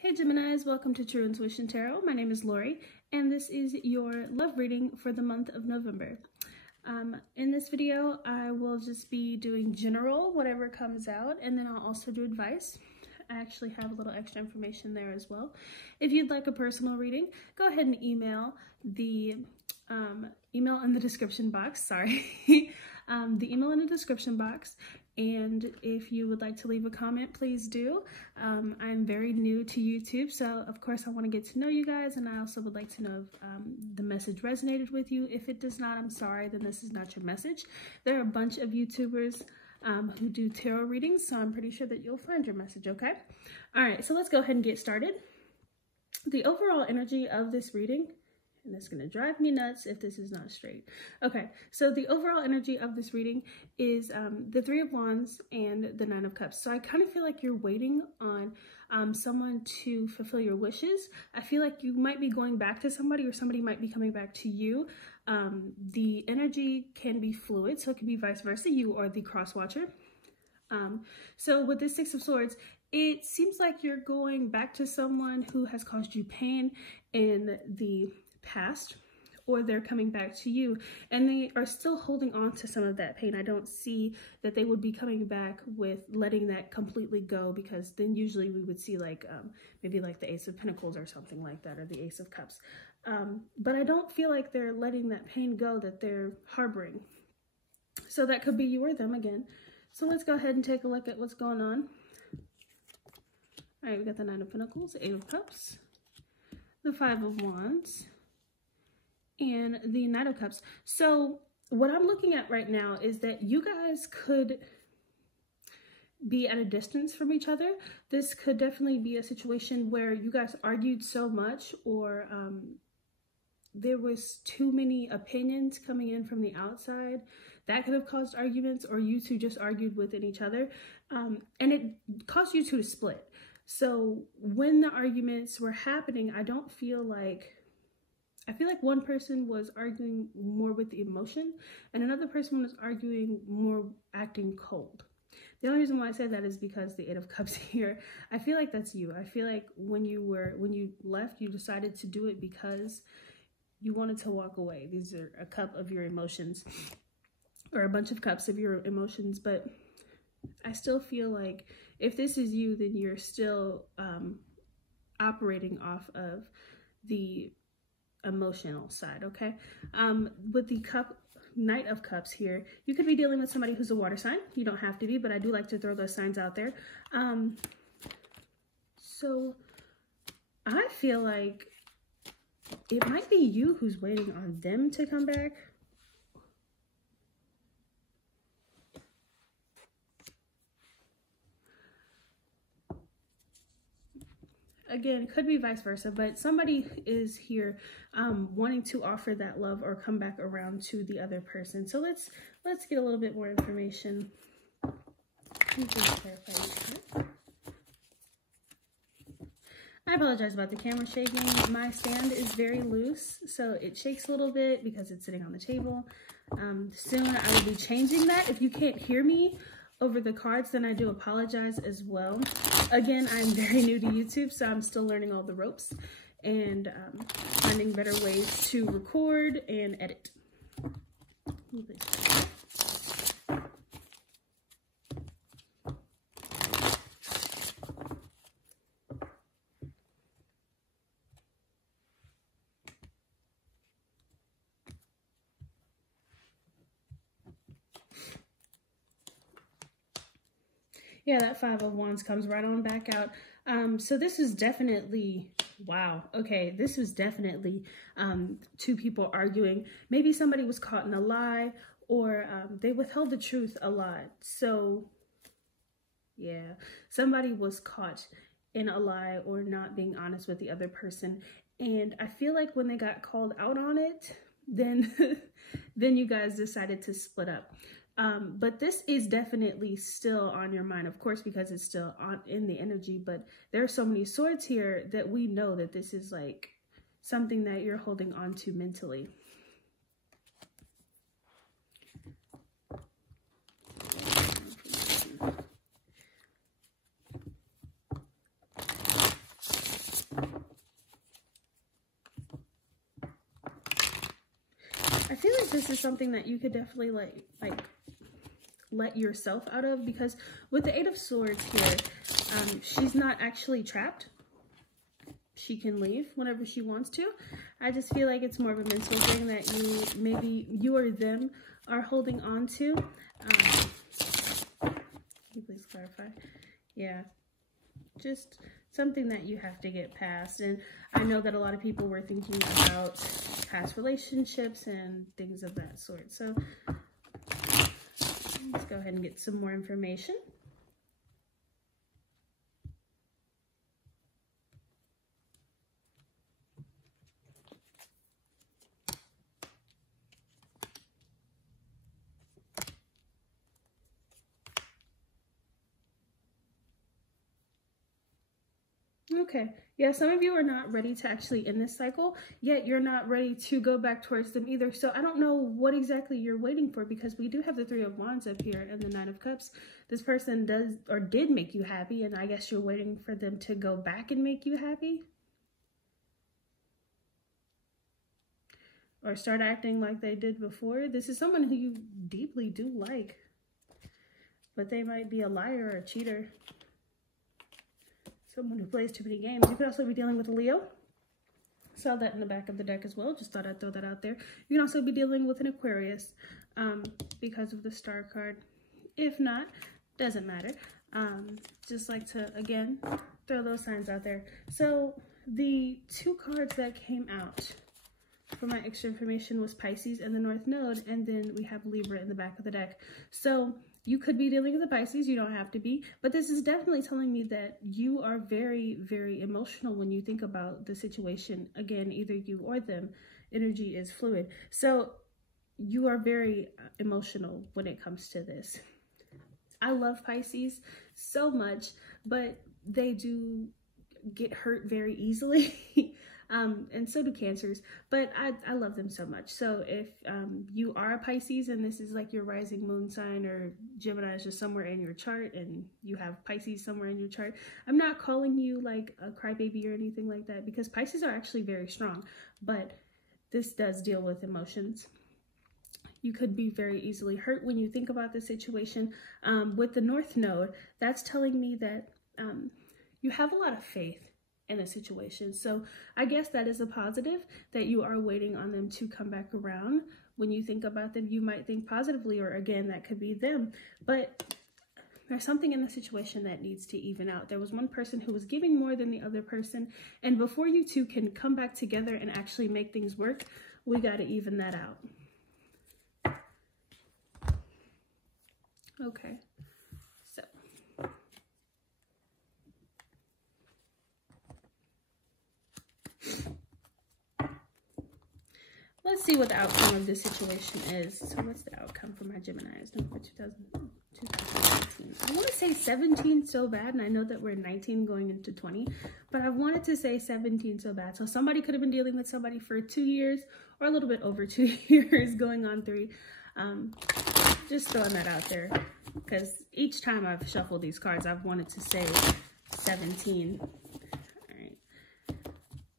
Hey Geminis, welcome to True Intuition Tarot. My name is Lori, and this is your love reading for the month of November. In this video, I will just be doing general, whatever comes out, and then I'll also do advice. I actually have a little extra information there as well. If you'd like a personal reading, go ahead and email the email in the description box, sorry. The email in the description box. And if you would like to leave a comment, please do. I'm very new to YouTube, so of course I want to get to know you guys, and I also would like to know if the message resonated with you. If it does not, I'm sorry, then this is not your message. There are a bunch of YouTubers who do tarot readings, so I'm pretty sure that you'll find your message, okay? All right, so let's go ahead and get started. The overall energy of this reading, and it's going to drive me nuts if this is not straight. Okay, so the overall energy of this reading is the Three of Wands and the Nine of Cups. So I kind of feel like you're waiting on someone to fulfill your wishes. I feel like you might be going back to somebody, or somebody might be coming back to you. The energy can be fluid, so it can be vice versa, you or the cross watcher. So with the Six of Swords, it seems like you're going back to someone who has caused you pain in the past, or they're coming back to you and they are still holding on to some of that pain. I don't see that they would be coming back with letting that completely go, because then usually we would see like maybe like the Ace of Pentacles or something like that, or the Ace of Cups. But I don't feel like they're letting that pain go that they're harboring. So that could be you or them again. So let's go ahead and take a look at what's going on. All right, we got the Nine of Pentacles, Eight of Cups, the Five of Wands, and the Knight of Cups. So what I'm looking at right now is that you guys could be at a distance from each other. This could definitely be a situation where you guys argued so much, or there was too many opinions coming in from the outside. That could have caused arguments, or you two just argued within each other. And it caused you two to split. So when the arguments were happening, I feel like one person was arguing more with the emotion, and another person was arguing more acting cold. The only reason why I said that is because the Eight of Cups here, I feel like that's you. I feel like when you left, you decided to do it because you wanted to walk away. These are a cup of your emotions, or a bunch of cups of your emotions, but I still feel like if this is you, then you're still operating off of the emotional side, okay? With the Knight of Cups here, you could be dealing with somebody who's a water sign. You don't have to be, but I do like to throw those signs out there. So I feel like it might be you who's waiting on them to come back. Again, it could be vice versa, but somebody is here wanting to offer that love or come back around to the other person. So let's get a little bit more information. I apologize about the camera shaking. My stand is very loose, so it shakes a little bit because it's sitting on the table. Soon I will be changing that. If you can't hear me over the cards, then I do apologize as well. Again, I'm very new to YouTube, so I'm still learning all the ropes and finding better ways to record and edit. Yeah, that Five of Wands comes right on back out. So this is definitely, wow, okay, this was definitely two people arguing. Maybe somebody was caught in a lie, or they withheld the truth a lot. So yeah, somebody was caught in a lie or not being honest with the other person. And I feel like when they got called out on it, then you guys decided to split up. But this is definitely still on your mind, of course, because it's still in the energy, but there are so many swords here that we know that this is like something that you're holding on to mentally. guess this is something that you could definitely let yourself out of, because with the Eight of Swords here, she's not actually trapped. She can leave whenever she wants to. I just feel like it's more of a mental thing that maybe you or them are holding on to. Can you please clarify? Yeah, just something that you have to get past. And I know that a lot of people were thinking about past relationships and things of that sort. So let's go ahead and get some more information. Okay, yeah, some of you are not ready to actually end this cycle, yet you're not ready to go back towards them either. So I don't know what exactly you're waiting for, because we do have the Three of Wands up here and the Nine of Cups. This person does or did make you happy, and I guess you're waiting for them to go back and make you happy. Or start acting like they did before. This is someone who you deeply do like, but they might be a liar or a cheater. Someone who plays too many games. You could also be dealing with a Leo. Saw that in the back of the deck as well. Just thought I'd throw that out there. You can also be dealing with an Aquarius because of the Star card. If not, doesn't matter. Just like to, again, throw those signs out there. So the two cards that came out for my extra information was Pisces and the North Node, and then we have Libra in the back of the deck. So you could be dealing with the Pisces, you don't have to be, but this is definitely telling me that you are very, very emotional when you think about the situation. Again, either you or them, energy is fluid. So you are very emotional when it comes to this. I love Pisces so much, but they do get hurt very easily. And so do Cancers, but I love them so much. So if you are a Pisces and this is like your rising moon sign, or Gemini is just somewhere in your chart and you have Pisces somewhere in your chart, I'm not calling you like a crybaby or anything like that, because Pisces are actually very strong, but this does deal with emotions. You could be very easily hurt when you think about the situation. With the North Node, that's telling me that you have a lot of faith in a situation. So I guess that is a positive, that you are waiting on them to come back around. When you think about them, you might think positively, or again, that could be them. But there's something in the situation that needs to even out. There was one person who was giving more than the other person, and before you two can come back together and actually make things work, we got to even that out. Okay. Let's see what the outcome of this situation is. So what's the outcome for my Geminis? November 2019. I want to say 17 so bad, and I know that we're 19 going into 20, but I wanted to say 17 so bad. So somebody could have been dealing with somebody for 2 years, or a little bit over 2 years, going on 3. Just throwing that out there, because each time I've shuffled these cards, I've wanted to say 17. All right.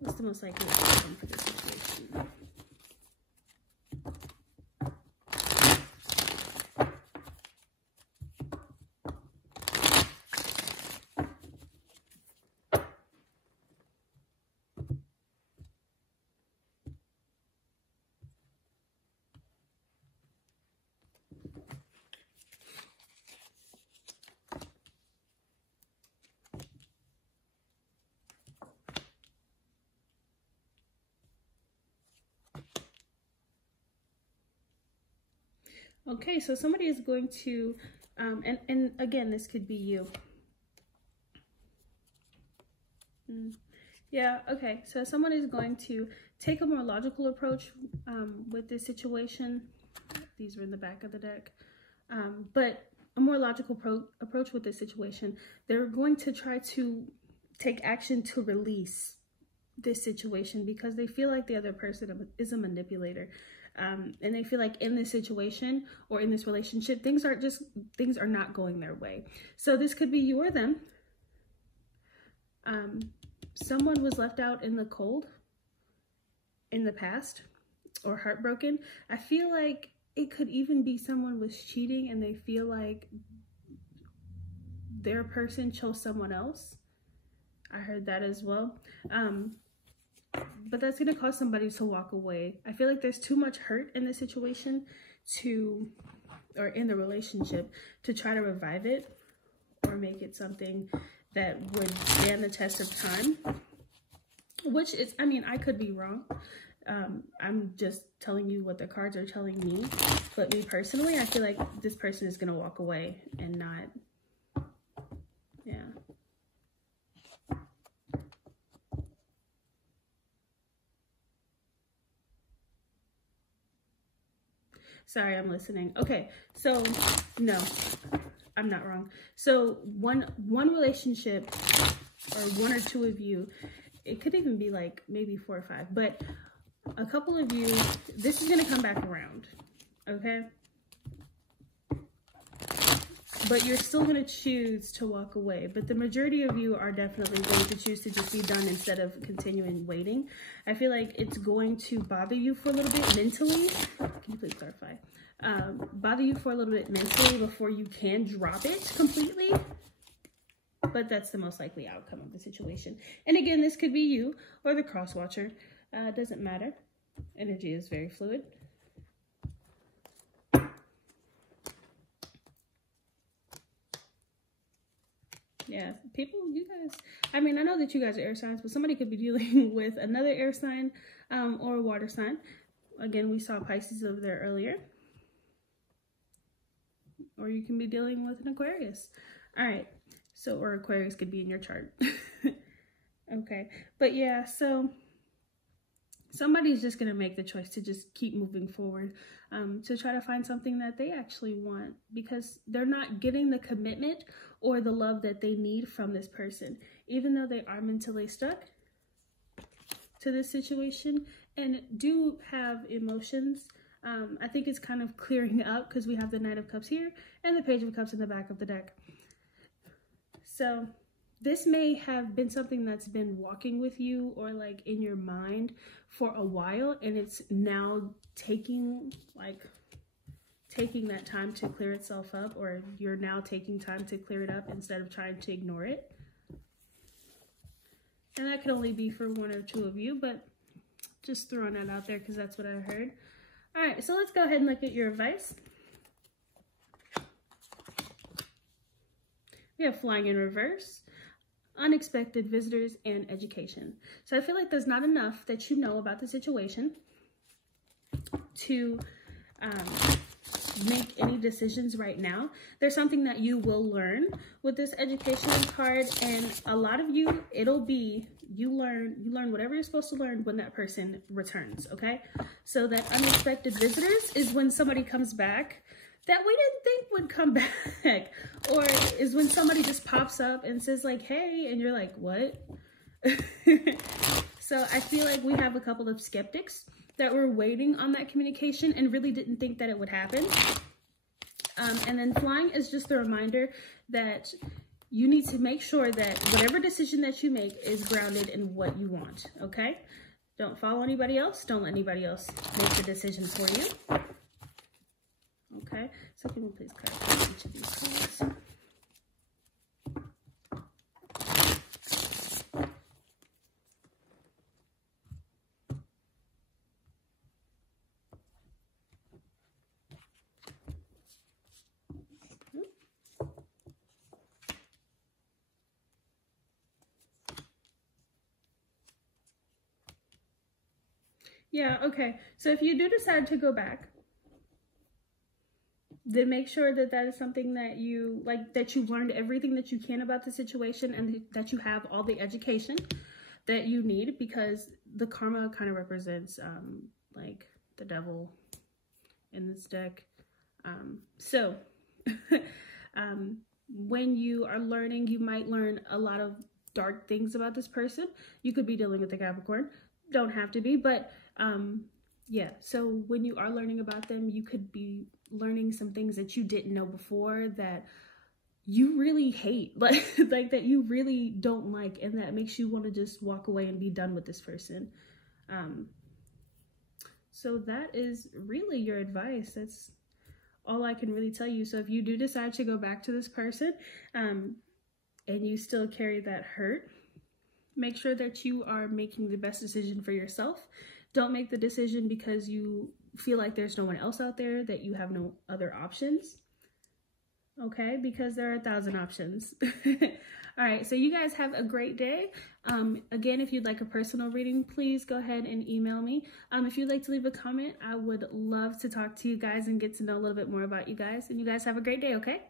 What's the most likely outcome for this situation? Okay, so somebody is going to, and again, this could be you. Yeah, okay, so someone is going to take a more logical approach with this situation. These are in the back of the deck. But a more logical approach with this situation. They're going to try to take action to release this situation, because they feel like the other person is a manipulator. And they feel like in this situation or in this relationship, things are not going their way. So this could be you or them. Someone was left out in the cold in the past. or heartbroken. I feel like it could even be someone was cheating and they feel like their person chose someone else. I heard that as well. But that's going to cause somebody to walk away. I feel like there's too much hurt in the situation or in the relationship to try to revive it or make it something that would stand the test of time. Which is, I mean, I could be wrong. I'm just telling you what the cards are telling me. But me personally, I feel like this person is going to walk away and not, yeah. Sorry, I'm listening. Okay, so no, I'm not wrong. So one relationship, or one or two of you, it could even be like maybe 4 or 5, but a couple of you, this is gonna come back around, okay? But you're still gonna choose to walk away. But the majority of you are definitely going to choose to just be done instead of continuing waiting. I feel like it's going to bother you for a little bit mentally. Can you please clarify? Bother you for a little bit mentally before you can drop it completely. But that's the most likely outcome of the situation. And again, this could be you or the cross watcher. Doesn't matter. Energy is very fluid. Yeah, people, you guys, I mean, I know that you guys are air signs, but somebody could be dealing with another air sign or a water sign. Again, we saw Pisces over there earlier. Or you can be dealing with an Aquarius. All right, so, or Aquarius could be in your chart. Okay, but yeah, so somebody's just going to make the choice to just keep moving forward, to try to find something that they actually want, because they're not getting the commitment or the love that they need from this person, even though they are mentally stuck to this situation and do have emotions. I think it's kind of clearing up because we have the Knight of Cups here and the Page of Cups in the back of the deck. So this may have been something that's been walking with you or like in your mind for a while, and it's now taking that time to clear itself up, or you're now taking time to clear it up instead of trying to ignore it. And that could only be for 1 or 2 of you, but just throwing that out there because that's what I heard. All right, so let's go ahead and look at your advice. We have flying in reverse, unexpected visitors, and education. So I feel like there's not enough that you know about the situation to make any decisions right now. There's something that you will learn with this education card, and a lot of you, it'll be you learn whatever you're supposed to learn when that person returns. Okay, so that unexpected visitors is when somebody comes back that we didn't think would come back, or is when somebody just pops up and says like, hey, and you're like, what? So I feel like we have a couple of skeptics that were waiting on that communication and really didn't think that it would happen. And then flying is just a reminder that you need to make sure that whatever decision that you make is grounded in what you want, okay? Don't follow anybody else. Don't let anybody else make the decision for you. Okay, so can we please clarify each of these cards? Yeah, okay. So if you do decide to go back, then make sure that that is something that you like, that you learned everything that you can about the situation, and that you have all the education that you need, because the karma kind of represents like the devil in this deck. So when you are learning, you might learn a lot of dark things about this person. You could be dealing with a Capricorn, don't have to be, but yeah, so when you are learning about them, you could be learning some things that you didn't know before that you really hate, like that you really don't like, and that makes you want to just walk away and be done with this person. So that is really your advice. That's all I can really tell you. So if you do decide to go back to this person and you still carry that hurt, make sure that you are making the best decision for yourself. Don't make the decision because you feel like there's no one else out there, that you have no other options. Okay, because there are 1,000 options. All right, so you guys have a great day. Again, if you'd like a personal reading, please go ahead and email me. If you'd like to leave a comment, I would love to talk to you guys and get to know a little bit more about you guys. And you guys have a great day, okay?